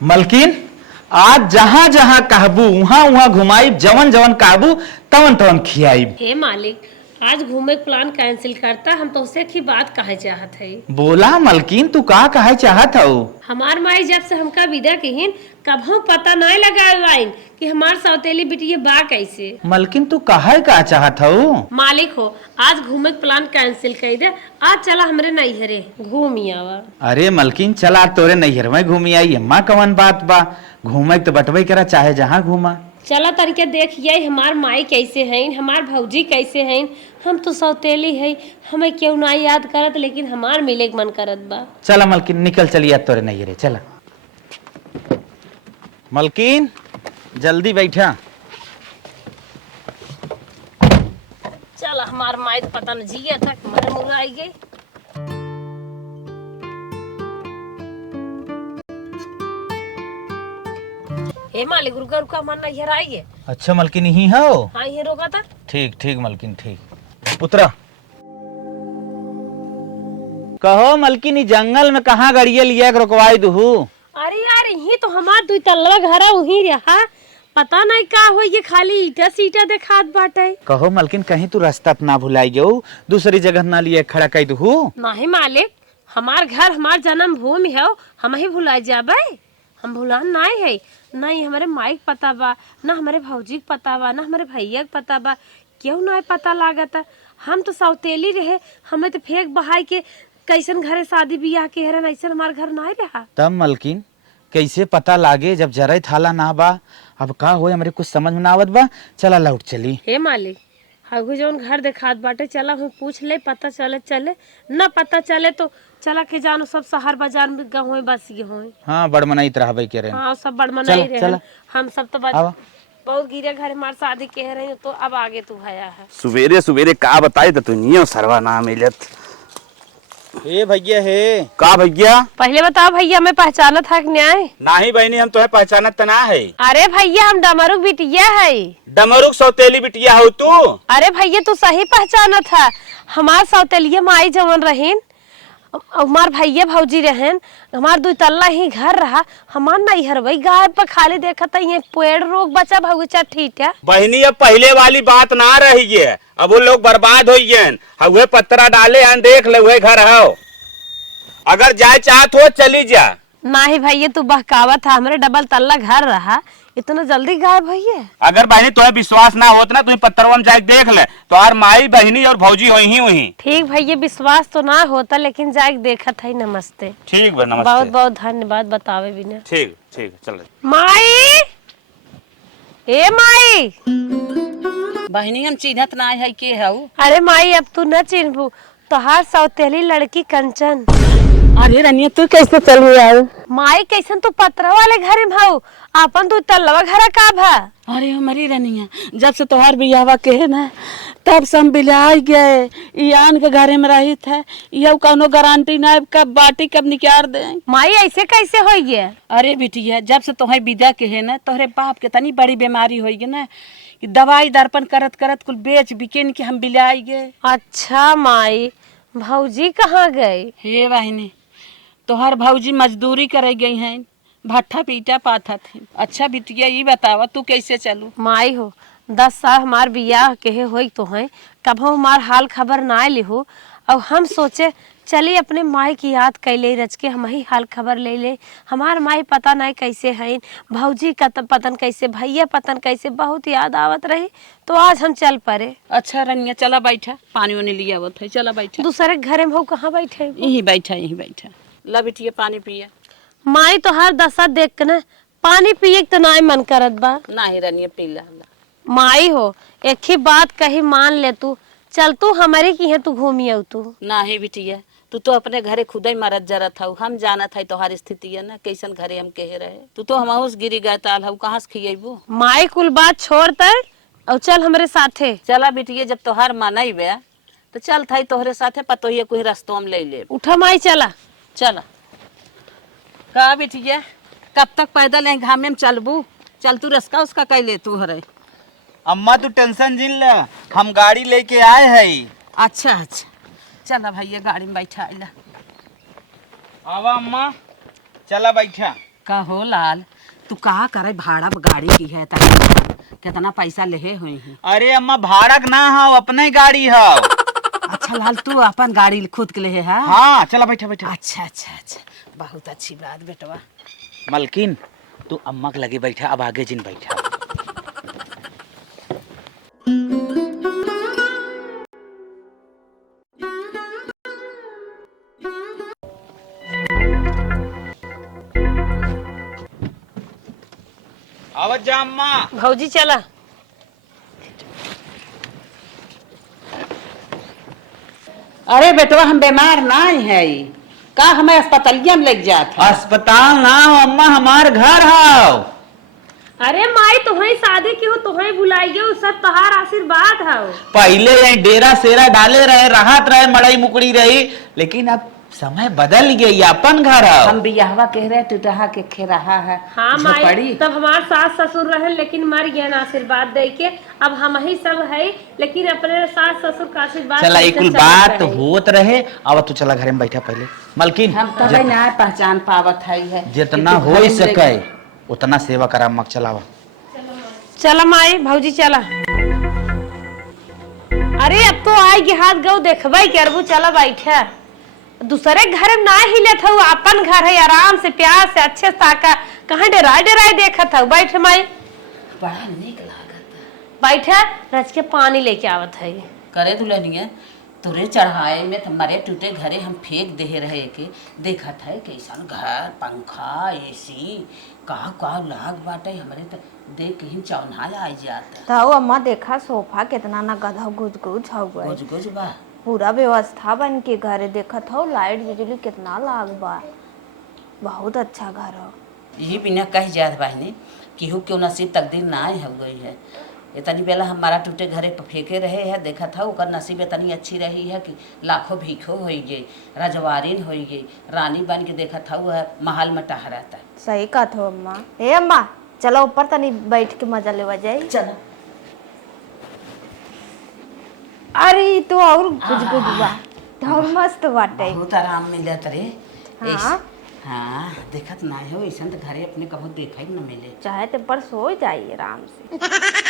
मलकिन आज जहां जहां कहबू वहां वहां घुमाई, जवन जवन कहबू तवन तवन खियाई। हे मालिक, आज घूमे के प्लान कैंसिल करता। हम तो उससे की बात कहे चाहत है। बोला मलकिन, तू का कहे चाहत हो? हमार माई जब से हमका विदा कहीन कभू पता नहीं लगाइन कि हमार सौतेली बिटिया बा कैसे। मलकिन तू कहे का चाहत हो? मालिक हो, आज घूमे के प्लान कैंसिल कर दे। आज चला हमरे नैहरे घूमी आवा। अरे मलकिन चला तोरे नैहर में घूमी आई, अम्मा कवन बात बा, घूमे तो बटवे करा चाहे जहाँ घूमा। चला तरीके देखिए हमार माई कैसे हैं, हमार भौजी कैसे हैं। हम तो सौतेली है, हमें क्यों ना याद करत, लेकिन हमार मिले के मन करत बा। चला मलकिन निकल चलिए तोरे नैहरे चला। मलकिन जल्दी बैठा। चला हमार माई तो पता न जिया था मर मुर आई गई। हे मालिक रुका रुका, मन नैहर आई है। अच्छा मलकिन यही हो? हाँ ये रोका था। ठीक ठीक मलकिन ठीक। उतरा। कहो मलकिन जंगल में कहाँ गड़िया लिया के रुकवाई दू? अरे यार यही तो हमार दुई तल्ला घर वही रहा, पता नहीं का हो, ये खाली ईटा सीटा दिखात बाटे। कहो मलकिन कहीं तू रास्ता ना भुलाई गयो, दूसरी जगह ना लिए खड़ा कर दू? नहीं मालिक, हमार घर हमार जन्म भूमि है, हम ही भुला जाबे। हम भुलान नहीं है। नहीं हमारे माइक पता बा, ना हमारे भौजी पता बा, ना हमारे भैया पता बा, क्यों नहीं पता लागता। हम तो सौतेली रहे, हमें तो फेंक बहाई के कैसन घरे शादी बियाह के हरन, ऐसा हमार घर नहीं रहा। तब मलकिन कैसे पता लागे जब जरा थाला ना बा? अब का हो हमारे कुछ समझ में ना आवत बा। चला लौट चली। हे मालिक, हगु जौन घर दिखात बाटे, चला हम पूछ ले, पता चले चले, न पता चले तो चला के जानो सब शहर बाजार में गाँव बसी हो। हाँ बड़मनाई रहबे के रहे। हाँ सब बड़मनाई रहे। चला। हम सब तो बहुत गिरे घर हमार शादी कह रहे हो, तो अब आगे तू भया है। सुबेरे सुबेरे का बताई तो नहीं सरवा ना मिलत। ए भैया है का भैया? पहले बताओ भैया, मैं पहचाना था कि न्याय? नाही बहनी, हम तो है पहचानत तना है। अरे भैया हम डमरू बिटिया है। डमरुक सौतेली बिटिया हो तू? अरे भैया तू सही पहचाना था। हमार सौतेलिया माई जवन रहीन, हमार भैया भौजी रहन, हमार दो तल्ला ही घर रहा। हमार नहीं हर वही गाय पर खाली देखा था, ये पेड़ रोग बचा भगुचा ठीक है। बहनी अब पहले वाली बात ना रही है, अब वो लोग बर्बाद हो गए। हुए पत्रा डाले हैं, देख ले हुए घर हो। अगर जाए चाहत हो चली जा। नहीं भैया तू बहकावा था, हमारे डबल तल्ला घर रहा, इतना जल्दी गायब भैया। अगर बहनी तुम्हें विश्वास ना होता ना, तुम्हें पत्थरवा में जाके देख ले, तो हर माई बहनी और भौजी हुई हुई। ठीक भैया विश्वास तो ना होता, लेकिन जाके देखा था। नमस्ते। ठीक बा, नमस्ते। बहुत बहुत धन्यवाद बतावे बिना। ठीक ठीक चल। माई, ए माई। बहनी हम चिन्हत ना है के हऊ? अरे माई अब तू न चिन्हबू, तोहार सौतेली लड़की कंचन। अरे रनिया तू कैसे चल आऊ? माई कैसन तू पत्रा वाले घर में भाऊ, अपन तू तल्लवा घर का भा? अरे हमारी रनिया जब से तोहार बियाहवा के है ना, तब से हम बिलाई गए। यान के घरे में रही थे, यह कौनो गारंटी ना कब बाटी कब निकाल दे। माई ऐसे कैसे हो गया? अरे बिटिया जब से तोहर विदा के है ना, तोहरे बाप के तनी बड़ी बीमारी हो गई ना, कि दवाई दर्पण करत करत कुल बेच बिकेन के हम बिलाई गए। अच्छा माई, भौजी कहाँ गए? हे बहनी, तोहर भौजी मजदूरी करे गई हैं, भट्ठा पीटा पाथा थे। अच्छा बिटिया ये बतावा तू कैसे चलू? माई हो 10 साल हमार बियाह के होई तो है, कभो हमार हाल खबर ना लिहो। अब हम सोचे चली अपने माई की याद कैले रच के हम ही हाल खबर ले ले। हमार माई पता नहीं कैसे है, भौजी का पतन कैसे, भैया पतन कैसे, बहुत याद आवत रही, तो आज हम चल पड़े। अच्छा रनिया चला बैठा, पानी वानी लिया आवत है, चला बैठा। दूसरे घर में कहाँ बैठे? यही बैठा यही बैठा। ला बिटिया पानी पिया। माई तो हर दशा देख के ना पानी पिए तो ना मन करत बा। नहीं रनिया पी ला। माई हो एक ही बात कही मान ले तू, चल तू हमारे की है, तू घूमी आऊ तू। नहीं बिटिया तू तो अपने घरे खुद ही मरत जरा था, हम जाना था तोहार स्थिति है ना, कैसन घरे हम कहे रहे। तू तो हम गिरी गए ताल हूँ, कहाँ से खिएबू? माई कुल बात छोड़ तर और चल हमारे साथे। चला बिटिया जब तोहार मन ही बे तो चल था तोहरे साथे, पतो ही कोई रास्तों में ले ले। उठा माई चला। चला का बिटिया कब तक पैदल है घाम में चलबू? चल तू रस्का उसका कह ले तू हरे। अम्मा तू टेंशन जिन ले, हम गाड़ी लेके आए हैं। अच्छा अच्छा चला भैया गाड़ी में बैठा आइला। आवा अम्मा, चला बैठा। का हो लाल, तू कहा करे भाड़ा गाड़ी की है कितना पैसा लेहे हुए हैं? अरे अम्मा भाड़क ना हो, अपने गाड़ी हो। अच्छा लाल, तू अपन गाड़ी खुद के लेहे है? हाँ चला बैठा बैठा। अच्छा अच्छा अच्छा, बहुत अच्छी बात बेटवा। मलकिन तू अम्मा के लगे बैठा, अब आगे जिन बैठा। आवत जा अम्मा। भौजी चला। अरे बेटवा हम बीमार ना है, का हमें अस्पतालिया में लेके जात है? अस्पताल ना हो अम्मा, हमार घर हो। अरे माई तुम्हारी शादी की हो, तुम्हें बुलाइए, सब तोहार आशीर्वाद हो। पहले ये डेरा सेरा डाले रहे, राहत रहे, मड़ई मुकड़ी रही, लेकिन अब समय बदल गई, अपन घर हो। हम बियाहवा कह रहे तू रहा के खे रहा है। हाँ माई, झोपड़ी। तब हमार सास ससुर रहे लेकिन मर गए ना आशीर्वाद दे के। अब हम ही सब है, लेकिन अपने सास ससुर का आशीर्वाद चला से एक कुल चलत बात रहे। होत रहे। अब तू चला घर में बैठा पहले। मलकिन हम तब ना पहचान पावत है जितना हो सके उतना सेवा करा अम्मा के। चलावा चला माई, भौजी चला। अरे अब तो आएगी हाथ गौ देखबे करबू, चला बैठा। दूसरे घर में ना हिले था, अपन घर है, आराम से प्यार से अच्छे से ताका, कहाँ डराए डराए देखा था। बैठ माई, बड़ा निक लागत। बैठा, रच के पानी लेके आवत है। करे दुल्हनिया तुरे चढ़ाए में तुम्हारे टूटे घरे हम फेंक दे रहे के देखत है कैसन घर, पंखा, एसी का लाग बाटे हमरे तो देख के ही चौन्हा आ जाता। ताऊ अम्मा देखा सोफा कितना ना गधा गुज गुज हो गए, गुज गुज बा, पूरा व्यवस्था बन के घर देखत हो, लाइट बिजली कितना लाग बा, बहुत अच्छा घर हो। यही बिना कह जात बहनी केहू क्यों नसीब तकदीर ना हो गई है। इतनी बेला हमारा टूटे घरे पे फेंके रहे है, देखा था ओकर नसीब इतनी अच्छी रही है कि लाखों भीखो हो गई, रजवारीन हो गई, रानी बन के देखा था वह महल में टहराता। सही कहत हो अम्मा। ए अम्मा चलो ऊपर तनी बैठ के मजा लेवा जाए। चलो। अरे तो और गुज गुज बा, तो और मस्त बाटे। बहुत आराम मिलत रे। हाँ? हाँ देखत ना हो, ऐसा तो घरे अपने कभी देखा ही न मिले। चाहे तो पर सो जाइए आराम से।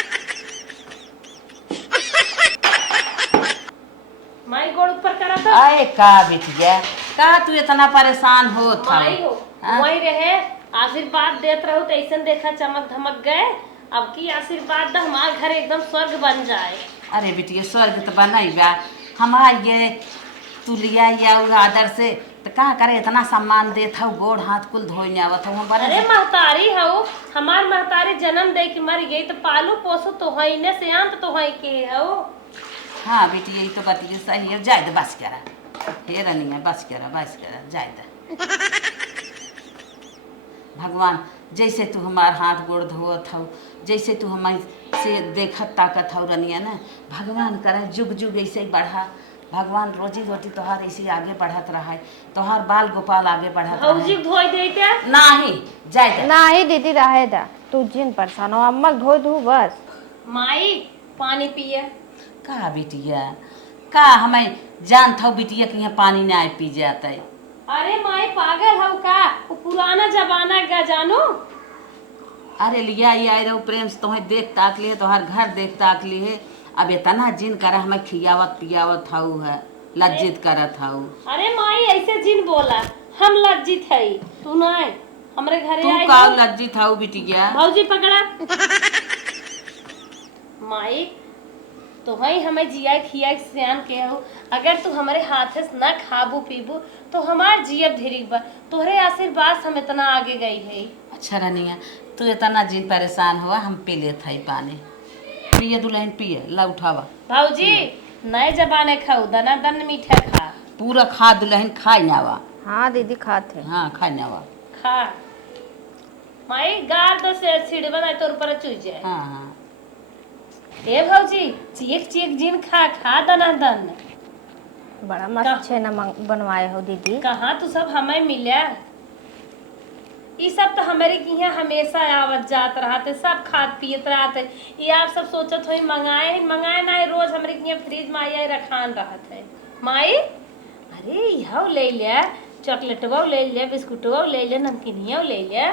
माई गोड़ ऊपर करा था। आए का बिटिया, का तू इतना परेशान हो था? माई हो, वही रहे, आशीर्वाद देत रहो तो ऐसा देखा चमक धमक गए। अब की आशीर्वाद दा हमारे घर एकदम स्वर्ग बन जाए। अरे बिटिया स्वर्ग तो बनाई बा, हमार ये तू लिया या आदर से तो का करे इतना सम्मान देत हूँ, गोड़ हाथ कुल धोने आवत हूँ। अरे महतारी हो, हमार महतारी जन्म दे के मर गई तो पालू पोसो तो है ने से अंत तो है के हो। हाँ बेटी यही तो बतिया सही है। जाए दे बस करा, हे रनिया बस करा जाए दे। भगवान जैसे तू हमार हाथ गोड़ धोत हो, जैसे तू हमारे से देखत ताकत हो रनिया ना, भगवान करे जुग जुग ऐसे ही बढ़ा। भगवान रोजी रोटी तोहार ऐसे आगे बढ़त रहा है, तोहार बाल गोपाल आगे बढ़त रहा भौजी धोई देते नहीं जाए दे। नहीं दीदी रहे दा, तू जिन परेशान हो, अम्मा धो दू बस। माई पानी पिए। का बिटिया, का हमें जानत हो बिटिया कि यहाँ पानी ना आए पी जाता है। अरे माई पागल हो का, वो पुराना जमाना का जानो। अरे लिया ये आए रहो प्रेम से, तुम्हें देख ताक लिए, तोहार घर देख ताक लिए, अब इतना जिन करा हमें खियावत पियावत थाऊ है, लज्जित करत थाऊ। अरे माई ऐसे जिन बोला, हम लज्जित है, तू नहीं हमरे घरे तू आई का हो। लज्जित थाऊ बिटिया? भौजी पकड़ा। माई तो है हमें जिया खिया सियान के हो, अगर तू हमारे हाथ से न खाबू पीबू तो हमार जियब धीरिक बा, तोहरे आशीर्वाद से हम इतना आगे गई है। अच्छा रनिया तू इतना जिन परेशान हुआ, हम पी ले थाई पानी। पिए दुल्हन पिए, ला उठावा। भौजी नए जबाने खाऊ, दना दन मीठा खा। पूरा खा दुल्हन खाई नावा। हाँ दीदी खाते। हाँ खाई नावा। खा माई गाल तो से सीढ़ी बनाए तोर पर चुई जाए। हाँ हाँ ए भौजी चीख चीख जिन खा खा दना दन। बड़ा मस्त छेना बनवाए हो दीदी। कहाँ तू सब हमें मिला, ये सब तो हमारे की यहाँ हमेशा आवत जात रहते, सब खात पियत रहते। ये आप सब सोचत हो मंगाए ना, रोज हमारे के यहाँ फ्रिज में आई रखान रहत है। माई अरे यह ले लिया चॉकलेटवा ले ले, बिस्कुटवा ले ले, नमकीनिया ले ले।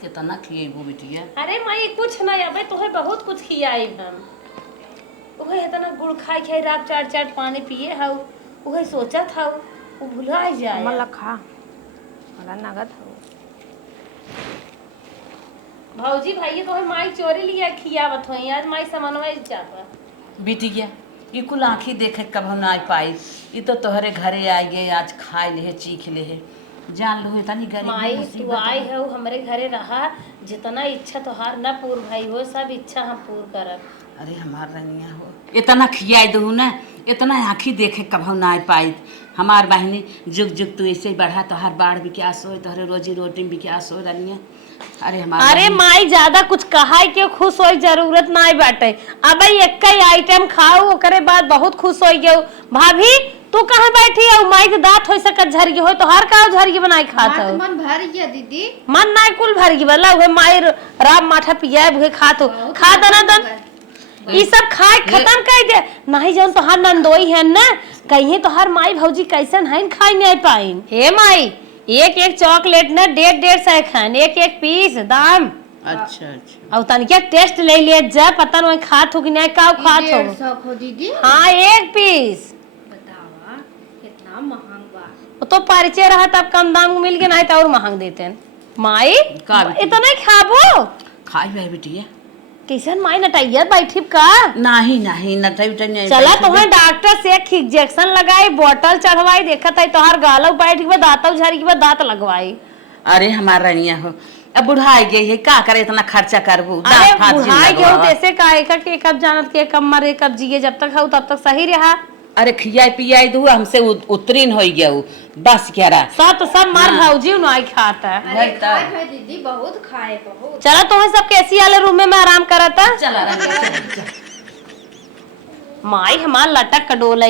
कितना खिएबू बिटिया? अरे माई कुछ नहीं, अबे तोहे बहुत कुछ खियाई हम। उहे इतना गुड़ खाई खाई रात चाट चाट पानी पिए हऊ, उहे सोचत हऊ, वो भुला जाए। मला खा, मला नगद हो। भौजी भाई तोहे माई चोरी लिया खियावत होई, आज माई सामानवा जाता। बिटिया ये कुल आँखी देखे कब हम ना पाई, ये तो तोहरे घरे आ गए, आज खाए ले चीख ले जान लो इतनी गरीब माई तू आई है हमारे घरे रहा, जितना इच्छा तोहार न पूर भाई हो, सब इच्छा हम पूर करब। अरे हमार रनिया हो, इतना खियाई दू ना, इतना आँखी देखे कब हम ना पाई। हमार बहनी जुग जुग तू ऐसे ही बढ़ा, तोहार बाढ़ विकास हो, तोहरे रोजी रोटी विकास हो रनिया। अरे माई ज्यादा कुछ कहा के खुश हो जरूरत ना बाटे, अब एक आइटम खाओ ओकरे बाद बहुत खुश हो गए। भाभी तू कहाँ बैठी है? माई के दांत हो सकत झरगी हो, तो हर का झरगी बनाई खात हो। मन भर गया दीदी, मन ना कुल भर गई वाला वे माई राम माठा पिया भूखे खात हो, खा दना दन ये सब खाए खत्म कर दे। नहीं जान तो हर नंदोई है ना, कहीं तो हर माई भौजी कैसन है खाई नहीं पाइन। हे माई एक एक चॉकलेट ना 1.5 खान, एक एक पीस दाम। अच्छा अच्छा और तनिक टेस्ट ले लिए जा, पता नहीं खात हो कि नहीं, का खात हो। 150 हो दीदी। हाँ एक पीस। बतावा कितना महंग बा। वो तो परिचय रहा तब कम दाम में मिल गया, नहीं तो और महंग देते। माई इतना खाबो खाई भाई बिटिया, किशन माई नटैया बैठी का नहीं नहीं नटाई नहीं। चला तुम्हें डॉक्टर से एक इंजेक्शन लगाई, बोतल चढ़वाई, देखा था तोहार गालो बैठ के दांत झरी के दांत लगवाई। अरे हमार रनिया हो, अब बुढ़ाई गई है, का करे इतना खर्चा करबू? अरे बुढ़ाई गई तैसे काहे के कब जानत के कब मरे कब जिए, जब तक हो तब तक सही रहा। अरे खियाई पियाई दू हमसे उतरीन हो गया बस क्या रहा सब तो सब मार भौजी नहीं खाता। अरे खाए भाई दीदी, बहुत खाए बहुत। चला तुम्हें सब कैसी वाले रूम में आराम करता। चला रनिया माई हमार लटक कडोल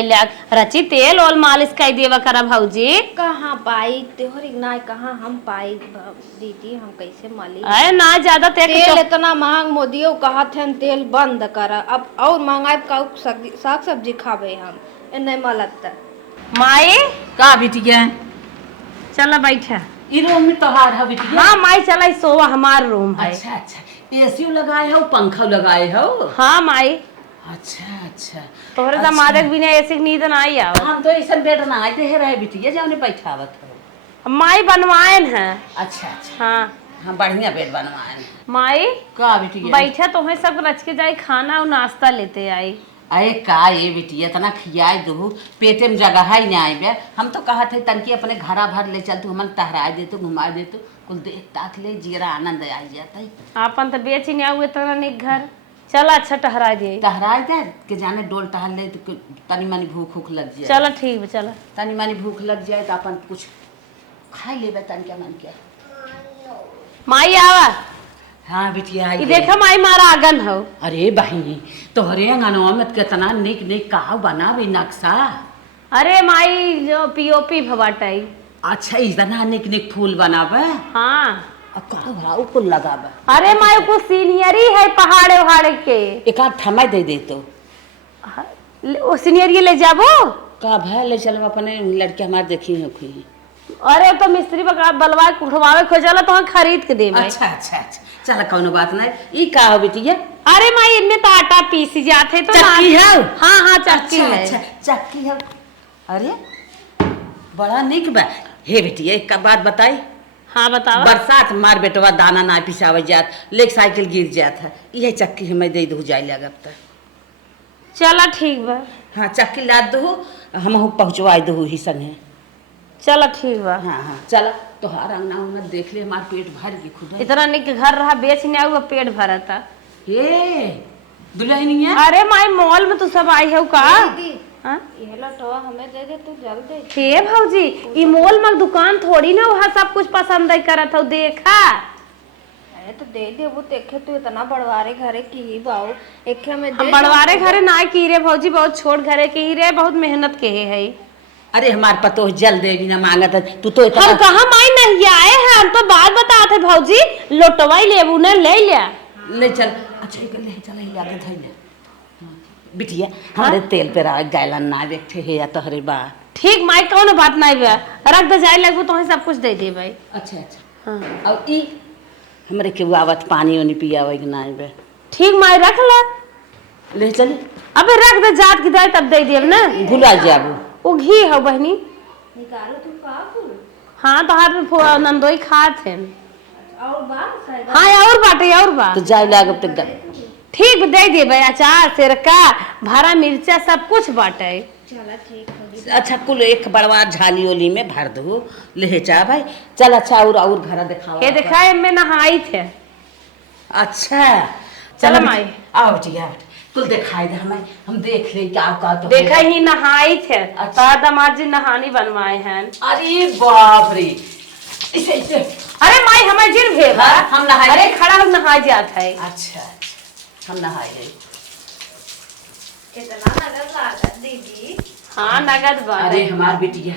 रची तेल और मालिश कर देवा करा भौजी। कहाँ पाई तोहरी ना, कहाँ हम पाई दीदी, हम कैसे माली। अरे ना ज्यादा तेल इतना महंग मोदियो कहत हैं तेल बंद कर, अब और महंगाई का साग सब्जी खाबे हम नहीं मलत। माई का बिटिया चला बैठा, ई रूम में तोहार है बिटिया? हाँ माई चला सोवा हमार रूम है। अच्छा अच्छा एसी लगाए हो, पंखा लगाए हो? हाँ माई। अच्छा अच्छा तोहरे दामादक बिना ऐसे नींद ना आई आवत। हम तो ऐसा बेड ना आते है रहे बिटिया जाने बैठावत हो। माई बनवाएन है। अच्छा अच्छा हाँ हाँ बढ़िया बेड बनवाए माई का बिटिया? बैठा तुम्हें सब रच के जाए खाना और नाश्ता लेते आई। अरे का ये बिटिया इतना खियाए दू, पेटे में जगह ही नहीं आई बे। हम तो कहा थे तनकी अपने घरा भर ले चल, तू हमन टहराए दे तू, घुमा दे तू, कुल देख ताक ले जीरा आनंद आ जाता। आपन तो बेच ही नहीं हुए तरह निक घर, चला अच्छा टहरा दे। टहराए दे के जाने डोल टहल ले तो तनी मनी भूख उख लग जाए। चला ठीक है चला। तनी मनी भूख लग जाए तो अपन कुछ खाई लेबे तन क्या मन क्या। माई आवा। हाँ बिटिया ये देखा माई मारा आगन हो। अरे बहिनी तोहरे अंगनवा में कितना निक निक का बनावे नक्शा। अरे माई जो पीओपी भवाटाई। अच्छा इतना निक निक फूल बनावे। हाँ भाव को लगावे। अरे माई को सीनियरी है पहाड़े वहाड़े के, एक आध थमा दे दे तो वो सीनियरी ले जाबो का भाई ले चलो अपने लड़के हमारे देखी है खुई। अरे तो मिस्त्री बका बलवा उठवावे खोजला तो हम खरीद के देबे। अच्छा अच्छा अच्छा चल कौनो बात नहीं। ई का हो बिटिया? अरे माई इनमें तो आटा पीसी जाते तो चक्की है? हाँ हाँ चक्की अच्छा, है। अच्छा चक्की है। अरे बड़ा निक बा। हे बिटिया एक बात बताई। हाँ बताओ। बरसात मार बेटवा दाना ना पिसावे जात, लेक साइकिल गिर जात है, यह चक्की हमें दे दू जाए लगता। चला ठीक बा। हाँ चक्की ला दू, हम पहुँचवा दू ही संगे। चला ठीक बा। हाँ हाँ चल तोहार अंगना उंगना देख ले, हमार पेट भर गई खुद। इतना निक घर रहा बेच नहीं हुआ पेट भरता। ये दुल्हनिया अरे माई मॉल में तू सब आई है का? हाँ? ये लटवा हमें दे दे, तू जल्दी। हे भौजी ई मॉल में दुकान थोड़ी ना वहाँ सब कुछ पसंद है करत हो देखा। अरे तो दे दे वो देखे, तू इतना बड़वारे घरे की बाऊ एक हमें दे। हम बड़वारे घरे ना की रे भौजी, बहुत छोट घरे के ही रे, बहुत मेहनत के है। अरे हमार पतो जल देवी ना मांगत, तू तो इतना। हम कहाँ माई नहीं आए हैं, हम तो बात बताते भौजी लोटवा ही लेबू ना ले लिया। ले चल। अच्छा ले चल हिला के धइले बिटिया हमारे तेल पे रहा गैलन ना बैठे है या तोहरे बा। ठीक माई कौन बात नहीं बा, रख दे जाए लगबो तो सब कुछ दे दे भाई। अच्छा अच्छा। हाँ और ई हमरे के आवत पानी ओनी पियावे के नाई बे। ठीक माई रख ला। ले चले। अबे रख दे जात की दाई तब दे देब ना। भुला जाबू। वो घी है बहनी। निकालो तू का फूल हाँ तो हाथ नंदोई खात है। और बात है हाँ और बाटे और बात। तो जाए लागब तक ठीक दे दे भाई, अचार सिरका भरा मिर्चा सब कुछ बाटे। चला ठीक हो अच्छा कुल एक बड़वा झाली ओली में भर दो ले जा भाई। चल अच्छा और घर दिखाओ। ये दिखाए मैं नहाई थे। अच्छा चल माई आओ जी आओ कुल दिखाई दे हमें, हम देख ले क्या का तो देखा ही नहाई थे। अच्छा। दामाद जी नहानी बनवाए हैं। अरे बाप रे इसे इसे। अरे माई हमारे जिन भेल हाँ, हम नहाए। अरे खड़ा हम नहा जात है। अच्छा हम नहाए गए। इतना नगद लागत दीदी। हाँ नगद बा। अरे हमार बेटिया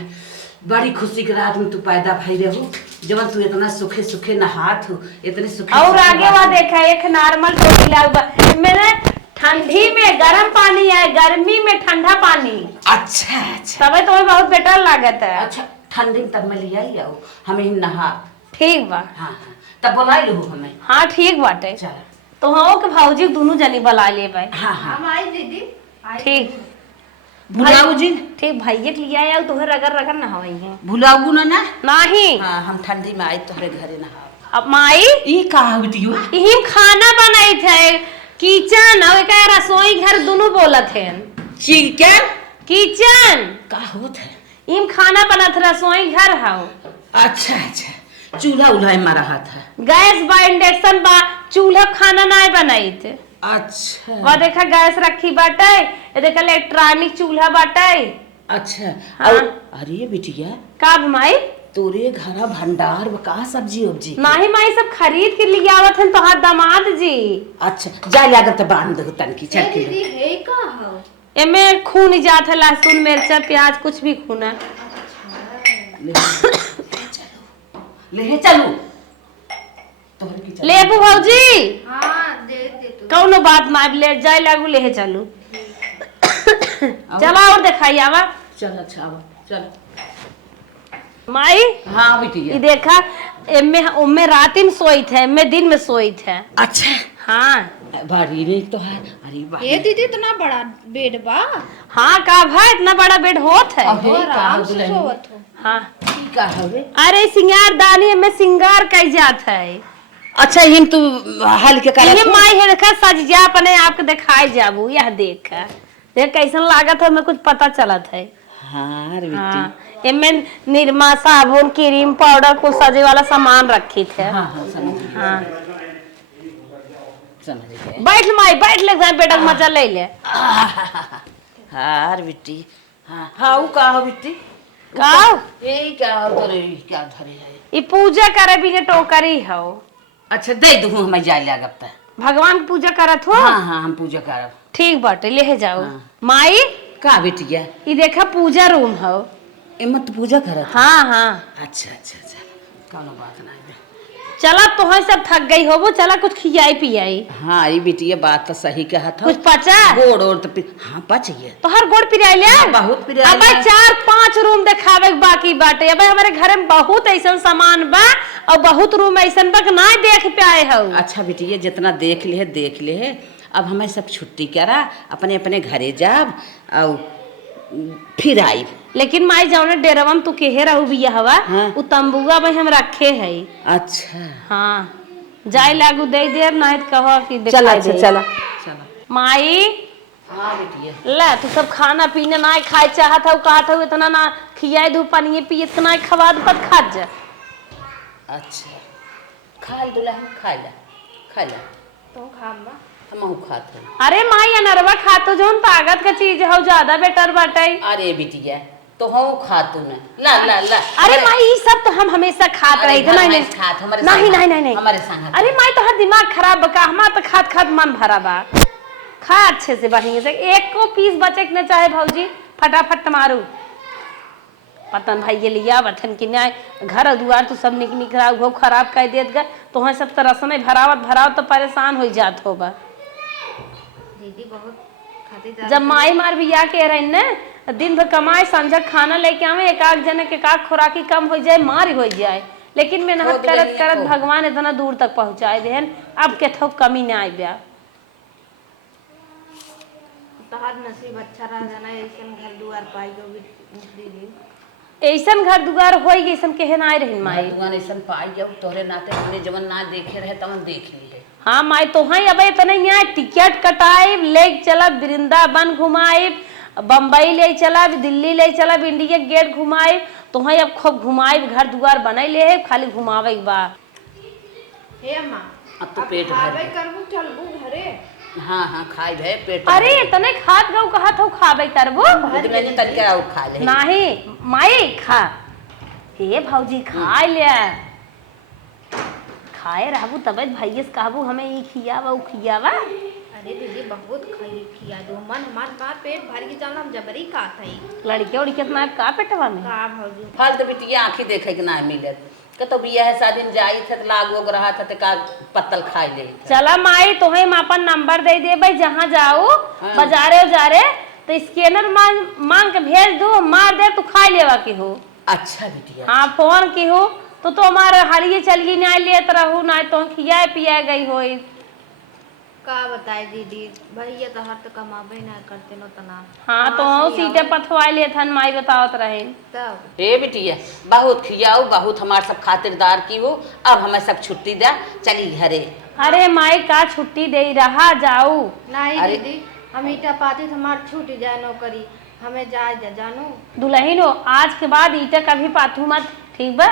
बड़ी खुशी के रात में तू पैदा भई रहू जब तू इतना सुखे सुखे नहात हो इतने सुखे और आगे वहाँ देखा एक नॉर्मल टोपी लाऊगा मैंने, ठंडी में गर्म पानी है, गर्मी में ठंडा पानी। अच्छा अच्छा तबे तुम्हें बहुत बेटर लागत है। अच्छा ठंडी में तब मैं ले आई आओ हमें ही नहा। ठीक बा। हाँ हाँ तब बुला लो हमें। हाँ ठीक बाटे। चल तो हाँ के भाऊजी दोनों जनी बुला ले भाई। हाँ हाँ हम आई दीदी आई। ठीक भुलाऊ जी ठीक भैया के लिए आया तुम्हें रगड़ रगड़ नहाई है भुलाऊ ना ना। नहीं। हाँ हम ठंडी में आई तोहरे घरे नहा। अब माई ई कहा बिटियो यही खाना बनाई थे किचन और का रसोई घर दोनों बोलत है। चिकन किचन का होत है। इम खाना बनत रसोई घर हाउ। अच्छा अच्छा चूल्हा उल्हा में रहा था। गैस बा इंडक्शन बा, चूल्हा खाना नहीं बनाई थे। अच्छा वह देखा गैस रखी बाटे, ये देखा इलेक्ट्रॉनिक चूल्हा बाटे। अच्छा हाँ। और अरे बिटिया का माई तोरे घर भंडार में का सब्जी उब्जी। नाही माई सब खरीद के लिए आवत हैं तो हाथ दामाद जी। अच्छा जा लागत बांध दो तनकी ए चल के दीदी है का हो। एमे खून जात है, लहसुन मिर्चा प्याज कुछ भी खून है। ले चलो तोहर की चल। लेबू भौजी हां दे दे तू। कौनो बात ना ले जाए लागू ले चलू। चला और दिखाई आवा चल अच्छा आवा चल। माई हाँ बिटिया ये देखा एमे उम्मे रात में सोई थे, एमे दिन में सोई थे। अच्छा हाँ भारी नहीं तो है। अरे वाह ए दीदी इतना बड़ा बेड बा। हाँ का भाई इतना बड़ा बेड होत है। अबे और का आराम से दुल्हन सोवत हो। हाँ की का हवे। अरे सिंगार दानी में सिंगार कई जात है। अच्छा हिम तू हाल के ये कर माई है देखा सज जा अपने आप के दिखाई जाबू। यह देख देख कैसन लागत है, मैं कुछ पता चलत है। हाँ रे हाँ बिटी एमे निरमा साबुन क्रीम पाउडर कुछ सजे वाला सामान रखी थे। हाँ हाँ समझ गई हाँ समझ गए। बैठ माई बैठ ले जाए बेटा मजा ले ले। हाँ रे बिटी हाँ हाँ वो का हो बिटी का यही क्या धरे क्या धरे है। ये पूजा करे भी टोकरी हो। अच्छा दे दू हमें जाए लागब त। भगवान की पूजा करत हो। हाँ हाँ हम पूजा करब। ठीक बाटे ले जाओ। हाँ। माई का बिटिया ये देखा पूजा रूम हो। एमत तो पूजा करत। हाँ हाँ अच्छा अच्छा अच्छा कौनो बात नहीं बे। चला तो सब थक गई हो वो, चला कुछ खियाई पियाई। हाँ ये बिटिया बात तो सही कहा था। कुछ पचा गोड़ और तो हाँ पच गया। तो हर गोड़ पिराई ले। हाँ, बहुत पिराई अब ले। 4-5 रूम दिखावे के बाकी बाटे। अब हमारे घर में बहुत ऐसा सामान बा और बहुत रूम ऐसा बा कि ना देख पाए हो। अच्छा बिटिया जितना देख ले अब हमें सब छुट्टी करा अपने अपने घरे जाब और फिर आई। लेकिन माई जाओ डेरवा तू केहे रहू बिया हवा। हाँ। उ तंबुआ में हम रखे है। अच्छा हाँ जाए लागू दे देर नहीं कहो कि चला दिखाई अच्छा दे। चला चला। माई हाँ बिटिया ले तू सब खाना पीना ना खाए चाहत हो, कहत हो इतना ना खियाई दू पानी पिए इतना खवा दू पत खा जा। अच्छा खा दुल्हन खा ला तो खामा हम खात हूँ। अरे माई अनरवा खातो जोन ताकत का चीज हो ज्यादा बेटर बाटे। अरे बिटिया तो हम खातू न ला ला ला। अरे माई ये सब तो हम हमेशा खात अरे रही थे। नहीं घर में नहीं खात हमारे नहीं संग- नहीं नहीं नहीं हमारे संग। अरे माई तो हर दिमाग खराब बका, हमारा तो खात खात मन भरा बा। खा अच्छे से बढ़िया से, एक को पीस बचे के न चाहे भौजी फटाफट मारू। पतन भाई ये लिया बथन की न्याय घर दुआर तो सब निक रहा खराब कर देत गए तो वहाँ सब तरह से भरावत तो परेशान हो जात होगा। दीदी बहुत खातिर जब माई मार बिया के रही न दिन भर कमाए संझा खाना लेके आवे, एक आध जने के एक खुराकी कम हो जाए, मार हो जाए, लेकिन मेहनत करत करत भगवान इतना दूर तक पहुंचाए देहन। अब के थो कमी ना आई ब्या। तोहार नसीब अच्छा रह जाना, ऐसन घर दुआर पाई जो भी दीदी। ऐसन घर दुआर होई गई, ऐसन केहे ना आई रहिन माई। दुआन ऐसन पाई जाओ तोहरे नाते हमने जवन ना देखे रहे तवन देख ली है। हाँ माई तो है अब इतना यहाँ टिकट कटाइब, ले चलब वृंदावन घुमाइब, बम्बई ले चलब, दिल्ली ले चलब, इंडिया गेट घुमाइब, तो है अब खूब घुमाइब, घर दुआर बनाई ले है, खाली घुमावे के बा। हे माँ अब तो पेट खावे भर। करबू चलबू घरे। हाँ हाँ खाई भे पेट। अरे इतने खात गौ कहा था खावे करबो मैंने तनके और खा ले। नहीं माई खा, हे भौजी खा लिया, खाए रहबू तब भैया से कहबू हमें ये खियावा वो खियावा। अरे दीदी बहुत खिया दो, मन हमार का पेट भर के जाना, हम जबरी खात हई। लड़के उड़के इतना का पेटवा में का भौजी फल तो बिटिया आँखी देखे के ना मिलत, कतो बिया है शादी जाई थे लाग वोग रहा था का पत्तल खाई ले। चला माई तुम्हें हम अपन नंबर दे दे भाई, जहाँ जाओ बाजारे उजारे तो स्कैनर मांग के भेज दो, मार दे तू खा लेवा के हो। अच्छा बिटिया हाँ फोन की हो तो हमारे हरिये चलिए नहीं लेत रहू, ना तो खिया पिया गई हो। का बताए दीदी, भैया तो हर तो कमाबे ना करते नो तना। हाँ तो सीटे पथवा ले थन माई बतावत रहे। तब हे बिटिया बहुत खियाओ, बहुत हमार सब खातिरदार की हो, अब हमें सब छुट्टी दे चली घरे। अरे माई का छुट्टी दे रहा जाऊ। नहीं अरे दीदी हम ईटा पाती हमार छूट जाए नौकरी, हमें जाए जानो। दुल्हन हो आज के बाद ईटा कभी पाथू मत, ठीक बा?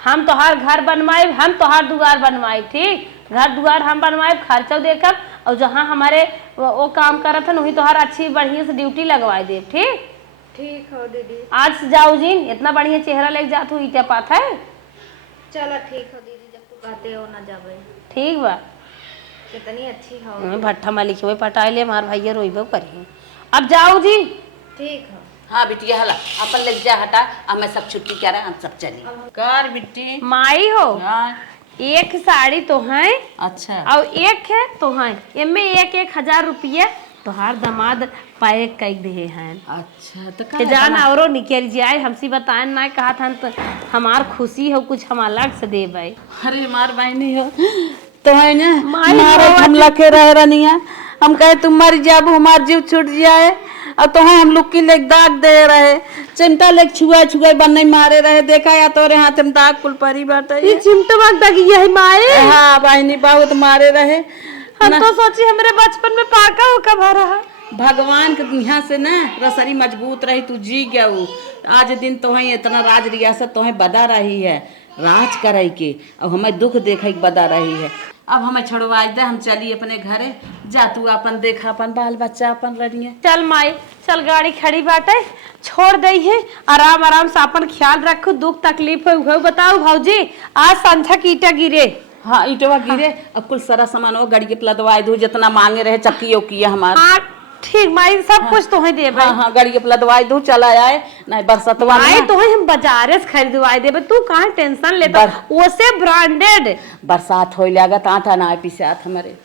हम तोहार घर बनवाए, हम तोहार दुआर बनवाए, ठीक? घर दुआर हम बनवाए, खर्चा देखब, और जहाँ हमारे वो काम करत है वही तोहार अच्छी बढ़िया से ड्यूटी लगवाए दे, ठीक? ठीक हो दीदी। आज से जाओ जीन, इतना बढ़िया चेहरा लेके जात हो ईटा पाथा है। चलो ठीक हो दीदी, जब तू कहते हो ना जाबे। ठीक बा, कितनी अच्छी हो। भट्ठा मालिक हुए पटाए ले हमार भैया रोइबो करी। अब जाओ जी। ठीक हो। हाँ बिटिया हला अपन ले जा हटा, हमें सब छुट्टी क्या रहे हम सब चली कर बिट्टी। माई हो हाँ एक साड़ी तो है अच्छा और एक है तो है, इनमें 1,000 रुपया तोहार दामाद पैक कर दे हैं। अच्छा तो के जान औरो निकल जाए, हमसे बताए ना कहा था तो हमार खुशी हो कुछ हम अलग से दे भाई। अरे मार बहनी हो तो है ना माई मारे हो, हम लखे रह रनिया, हम कहे तुम मर जाब हमार जीव छूट जाए, और तो हम लोग की लेग दाग दे रहे, चिमटा लेग छुआ छुआ बनने मारे रहे, देखा या तोरे हाथ में दाग कुल परी बाटे ये चिमटा मांगता कि यही माए। हाँ बहनी बहुत मारे रहे। हम तो सोची हमारे बचपन में पाका हो कब रहा। भगवान के यहाँ से ना रसरी मजबूत रही, तू जी गया वो आज दिन तो है इतना राज रियासत तो है बदा रही है राज करे के, अब हमें दुख देखे बदा रही है। अब हमें छोड़वा दे, हम चली अपने घरे, जा तू अपन देखा अपन बाल बच्चा अपन रनिए। चल माई चल, गाड़ी खड़ी बाटे छोड़ दई है, आराम आराम से अपन ख्याल रखो, दुख तकलीफ है बताओ भौजी। आज संझा की ईटा गिरे। हाँ ईटवा गिरे, अब कुल सारा सामान हो गड़ी के प्लदवाई दू, जितना मांगे रहे चक्की उकी हमारा। हाँ ठीक माई सब कुछ तो है दे भाई। हाँ हाँ गड़ी के प्लदवाई दू चला आए नहीं बरसतवा माई तो है हम बाजारे से खरीदवाई देबे, तू काहे टेंशन लेता, ओसे ब्रांडेड बरसात हो लागत आटा ना पिसात हमारे।